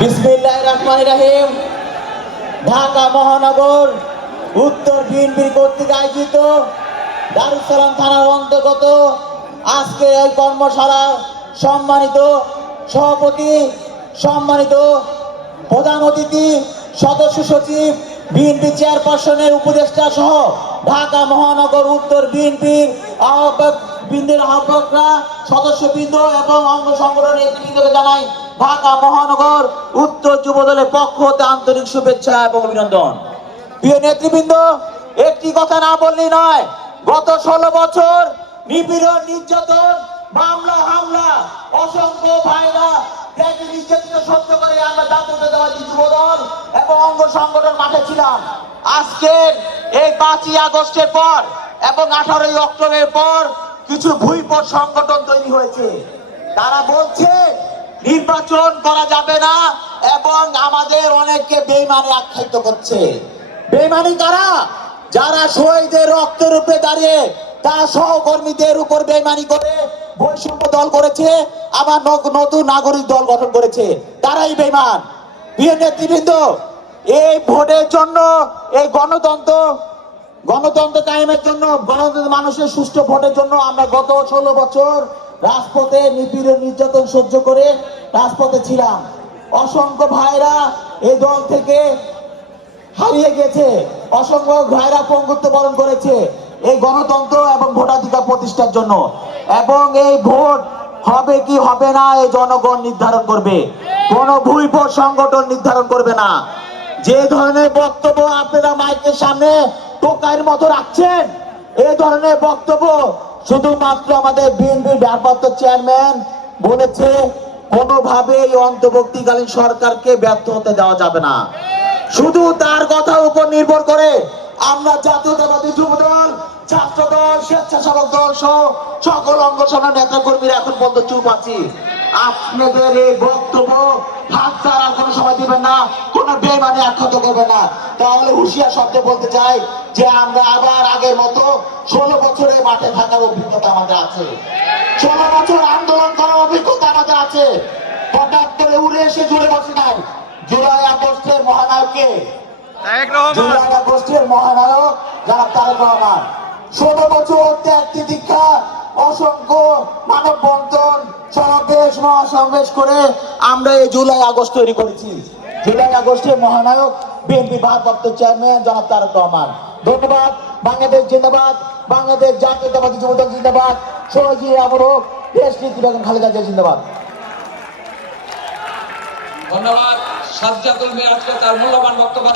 বিসমিল্লাহ রহমান রাহিম। ঢাকা মহানগর, উত্তর বিএনপি কর্তৃক আয়োজিত দারুসালাম থানার অন্তর্গত আজকের এই কর্মশালা সম্মানিত সভাপতি, সম্মানিত প্রধান অতিথি, সদস্য সচিব, বিএনপি চেয়ারপারসনের উপদেষ্টা সহ ঢাকা মহানগর, উত্তর বিএনপির আহ্বায়ক বৃন্দের আহ্বায়করা, সদস্যবৃন্দ এবং অঙ্গ সংগঠনের নেতৃবৃন্দকে জানাই ঢাকা মহানগর উত্তর যুব দলের পক্ষ হতে আন্তরিক শুভেচ্ছা এবং অভিনন্দন। প্রিয় নেতৃবৃন্দ, একটি কথা না বললেই নয়, গত ষোলো বছর নিপীড়ন, নির্যাতন, মামলা, হামলা, অসংখ্য ভাইরা সহ্য করে আমরা জাতীয়তাবাদী যুব দল এবং অঙ্গ সংগঠন মাঠে ছিলাম। এই পাঁচই আগস্টের পর এবং পর কিছু সংগঠন তৈরি হয়েছে। তারা বলছে নির্বাচন করা যাবে না এবং আমাদের অনেককে বেইমানে আখ্যায়িত করছে। বেইমানি কারা? যারা শহীদের রক্তের উপরে দাঁড়িয়ে তার সহকর্মীদের উপর বেইমানি করে বৈষম্য দল করেছে, আবার নতুন নাগরিক দল গঠন করেছে, তারাই বেইমান। প্রিয় নেতৃবৃন্দ, এই ভোটের জন্য, এই গণতন্ত্র গণতন্ত্র কায়েমের জন্য গণতন্ত্র মানুষের সুষ্ঠু ভোটের জন্য আমরা গত ষোলো বছর রাজপথে নিপীড়ন নির্যাতন সহ্য করে রাজপথে ছিলাম। অসংখ্য ভাইরা এই দল থেকে হারিয়ে গেছে। অসংখ্য ভাইরা পঙ্গুত্ব বরণ করেছে এই গণতন্ত্র এবং ভোটাধিকার প্রতিষ্ঠার জন্য। এবং এই ভোট হবে কি হবে না, এই জনগণ নির্ধারণ করবে। কোন ভুইপোট সংগঠন নির্ধারণ করবে না। যে ধরনের বক্তব্য আপনারা মাইকের সামনে টোকাইয়ের মতো রাখছেন এই ধরনের বক্তব্য শুধুমাত্র আমাদের বিএনপি ভারপ্রাপ্ত চেয়ারম্যান বলেছে কোনোভাবে এই অন্তর্বর্তীকালীন সরকারকে ব্যর্থ হতে দেওয়া যাবে না। শুধু তার কথা উপর নির্ভর করে আমরা জাতীয়তাবাদী যুব দল, ছাত্র দল, স্বেচ্ছাসেবক দল সহ সকল অঙ্গ নেতা কর্মীরা এখন পর্যন্ত চুপ আছি। আপনাদের এই বক্তব্য হাত ছাড়ার কোনো সময় দিবেন না কোনো বেমানি আখ্যাত করবেন না। তাহলে হুঁশিয়ার শব্দে বলতে চাই যে আমরা আবার আগের মতো ষোলো বছরে মাঠে থাকার অভিজ্ঞতা আমাদের আছে। ষোলো বছর আন্দোলন করার অভিজ্ঞতা আমাদের আছে। হঠাৎ করে উড়ে এসে জুড়ে বসে নাই। জুলাই আগস্টের মহানায়ককে। তারেক জুলাই আগস্টের মহানায়ক যারা তারেক রহমান। ষোলো বছর ত্যাগ দীক্ষা অসংখ্য মানব বন্টন সমাবেশ মহাসমাবেশ করে আমরা এই জুলাই আগস্ট তৈরি করেছি। জুলাই আগস্টের মহানায়ক বিএনপি ভারপ্রাপ্ত চেয়ারম্যান জনাব তারেক রহমান। ধন্যবাদ। বাংলাদেশ জিন্দাবাদ। বাংলাদেশ জাতীয়তাবাদী যুবদল জিন্দাবাদ। সহজী আমরক দেশ নীতি বেগম খালেদা জিয়া জিন্দাবাদ। ধন্যবাদ। সাজ্জাদুল মিয়া আজকে তার মূল্যবান বক্তব্য।